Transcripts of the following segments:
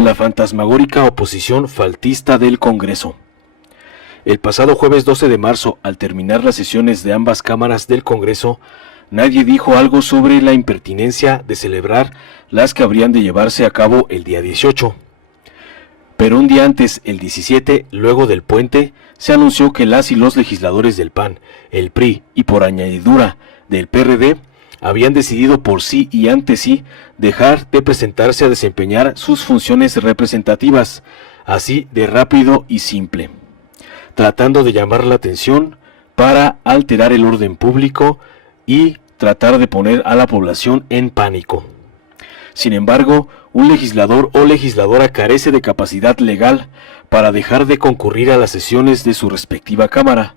La fantasmagórica oposición faltista del Congreso. El pasado jueves 12 de marzo, al terminar las sesiones de ambas cámaras del Congreso, nadie dijo algo sobre la impertinencia de celebrar las que habrían de llevarse a cabo el día 18. Pero un día antes, el 17, luego del puente, se anunció que las y los legisladores del PAN, el PRI y por añadidura del PRD habían decidido por sí y ante sí dejar de presentarse a desempeñar sus funciones representativas, así de rápido y simple, tratando de llamar la atención para alterar el orden público y tratar de poner a la población en pánico. Sin embargo, un legislador o legisladora carece de capacidad legal para dejar de concurrir a las sesiones de su respectiva cámara.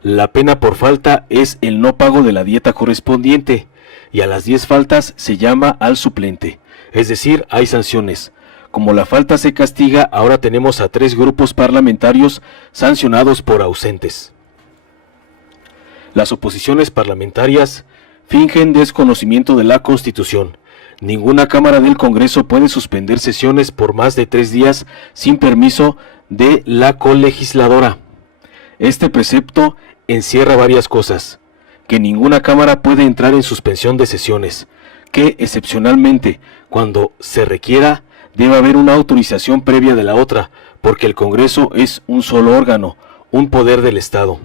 La pena por falta es el no pago de la dieta correspondiente, y a las 10 faltas se llama al suplente, es decir, hay sanciones. Como la falta se castiga, ahora tenemos a 3 grupos parlamentarios sancionados por ausentes. Las oposiciones parlamentarias fingen desconocimiento de la Constitución. Ninguna Cámara del Congreso puede suspender sesiones por más de 3 días sin permiso de la colegisladora. Este precepto encierra varias cosas: que ninguna Cámara puede entrar en suspensión de sesiones, que excepcionalmente, cuando se requiera, debe haber una autorización previa de la otra, porque el Congreso es un solo órgano, un poder del Estado,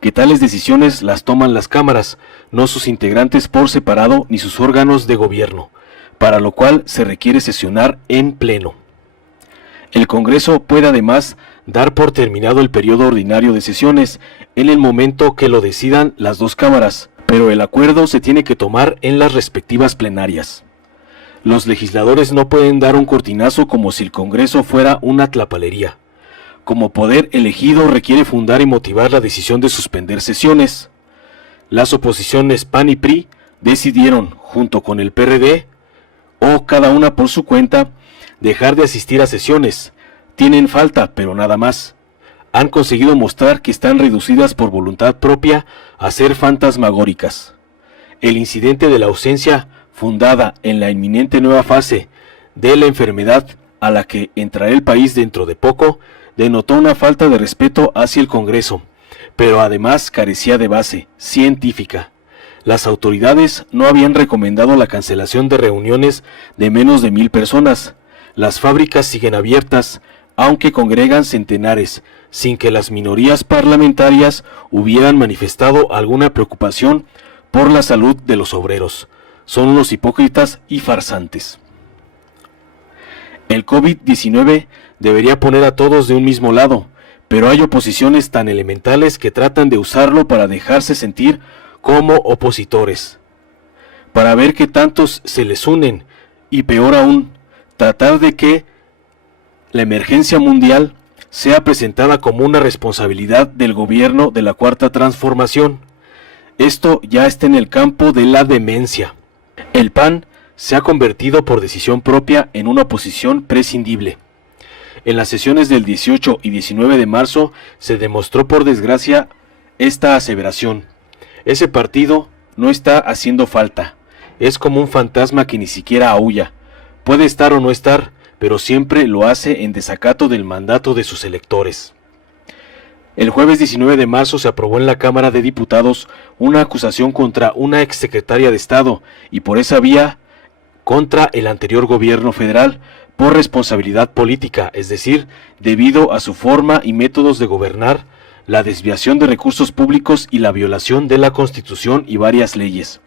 que tales decisiones las toman las cámaras, no sus integrantes por separado ni sus órganos de gobierno, para lo cual se requiere sesionar en pleno. El Congreso puede además dar por terminado el periodo ordinario de sesiones en el momento que lo decidan las 2 cámaras, pero el acuerdo se tiene que tomar en las respectivas plenarias. Los legisladores no pueden dar un cortinazo como si el Congreso fuera una tlapalería. Como poder elegido requiere fundar y motivar la decisión de suspender sesiones. Las oposiciones PAN y PRI decidieron, junto con el PRD, o cada una por su cuenta, dejar de asistir a sesiones. Tienen falta, pero nada más. Han conseguido mostrar que están reducidas por voluntad propia a ser fantasmagóricas. El incidente de la ausencia, fundada en la inminente nueva fase de la enfermedad a la que entrará el país dentro de poco, denotó una falta de respeto hacia el Congreso, pero además carecía de base científica. Las autoridades no habían recomendado la cancelación de reuniones de menos de 1000 personas. Las fábricas siguen abiertas, aunque congregan centenares, sin que las minorías parlamentarias hubieran manifestado alguna preocupación por la salud de los obreros. Son unos hipócritas y farsantes. El COVID-19 debería poner a todos de un mismo lado, pero hay oposiciones tan elementales que tratan de usarlo para dejarse sentir como opositores, para ver qué tantos se les unen, y peor aún, tratar de que la emergencia mundial sea presentada como una responsabilidad del gobierno de la Cuarta Transformación. Esto ya está en el campo de la demencia. El PAN se ha convertido por decisión propia en una oposición prescindible. En las sesiones del 18 y 19 de marzo se demostró por desgracia esta aseveración. Ese partido no está haciendo falta. Es como un fantasma que ni siquiera aúlla. Puede estar o no estar, pero siempre lo hace en desacato del mandato de sus electores. El jueves 19 de marzo se aprobó en la Cámara de Diputados una acusación contra una exsecretaria de Estado y por esa vía contra el anterior gobierno federal por responsabilidad política, es decir, debido a su forma y métodos de gobernar, la desviación de recursos públicos y la violación de la Constitución y varias leyes.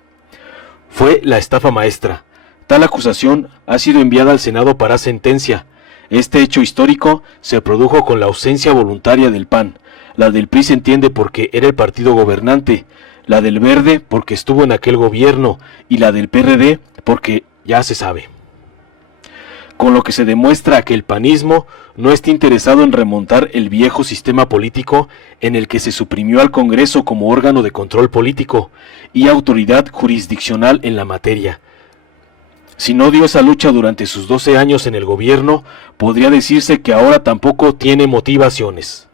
Fue la estafa maestra. Tal acusación ha sido enviada al Senado para sentencia. Este hecho histórico se produjo con la ausencia voluntaria del PAN. La del PRI se entiende porque era el partido gobernante, la del Verde porque estuvo en aquel gobierno y la del PRD porque ya se sabe. Con lo que se demuestra que el panismo no está interesado en remontar el viejo sistema político en el que se suprimió al Congreso como órgano de control político y autoridad jurisdiccional en la materia. Si no dio esa lucha durante sus 12 años en el gobierno, podría decirse que ahora tampoco tiene motivaciones.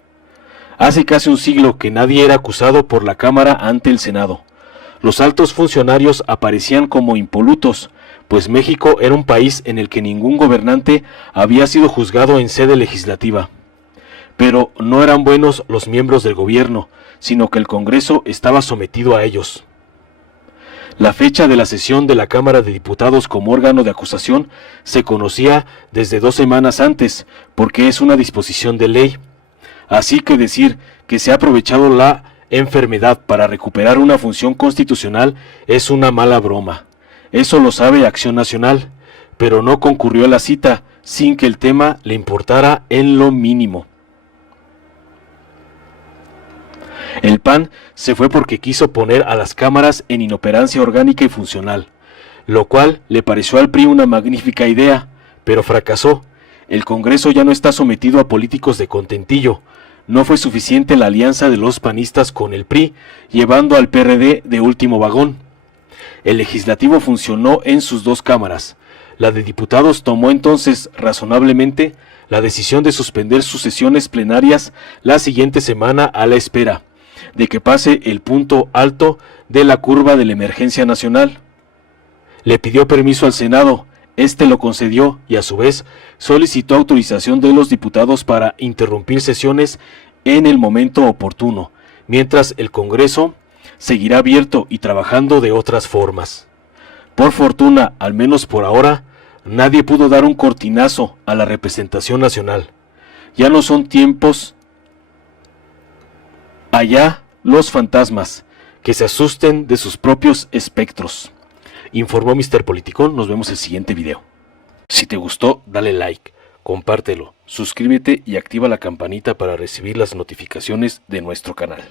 Hace casi un siglo que nadie era acusado por la Cámara ante el Senado. Los altos funcionarios aparecían como impolutos, pues México era un país en el que ningún gobernante había sido juzgado en sede legislativa. Pero no eran buenos los miembros del gobierno, sino que el Congreso estaba sometido a ellos. La fecha de la sesión de la Cámara de Diputados como órgano de acusación se conocía desde 2 semanas antes, porque es una disposición de ley. Así que decir que se ha aprovechado la enfermedad para recuperar una función constitucional es una mala broma. Eso lo sabe Acción Nacional, pero no concurrió a la cita sin que el tema le importara en lo mínimo. El PAN se fue porque quiso poner a las cámaras en inoperancia orgánica y funcional, lo cual le pareció al PRI una magnífica idea, pero fracasó. El Congreso ya no está sometido a políticos de contentillo. No fue suficiente la alianza de los panistas con el PRI, llevando al PRD de último vagón. El legislativo funcionó en sus 2 cámaras. La de diputados tomó entonces, razonablemente, la decisión de suspender sus sesiones plenarias la siguiente semana a la espera de que pase el punto alto de la curva de la emergencia nacional. Le pidió permiso al Senado, este lo concedió y a su vez solicitó autorización de los diputados para interrumpir sesiones en el momento oportuno, mientras el Congreso seguirá abierto y trabajando de otras formas. Por fortuna, al menos por ahora, nadie pudo dar un cortinazo a la representación nacional. Ya no son tiempos allá los fantasmas, que se asusten de sus propios espectros. Informó Mr. Politicón, nos vemos en el siguiente video. Si te gustó, dale like, compártelo, suscríbete y activa la campanita para recibir las notificaciones de nuestro canal.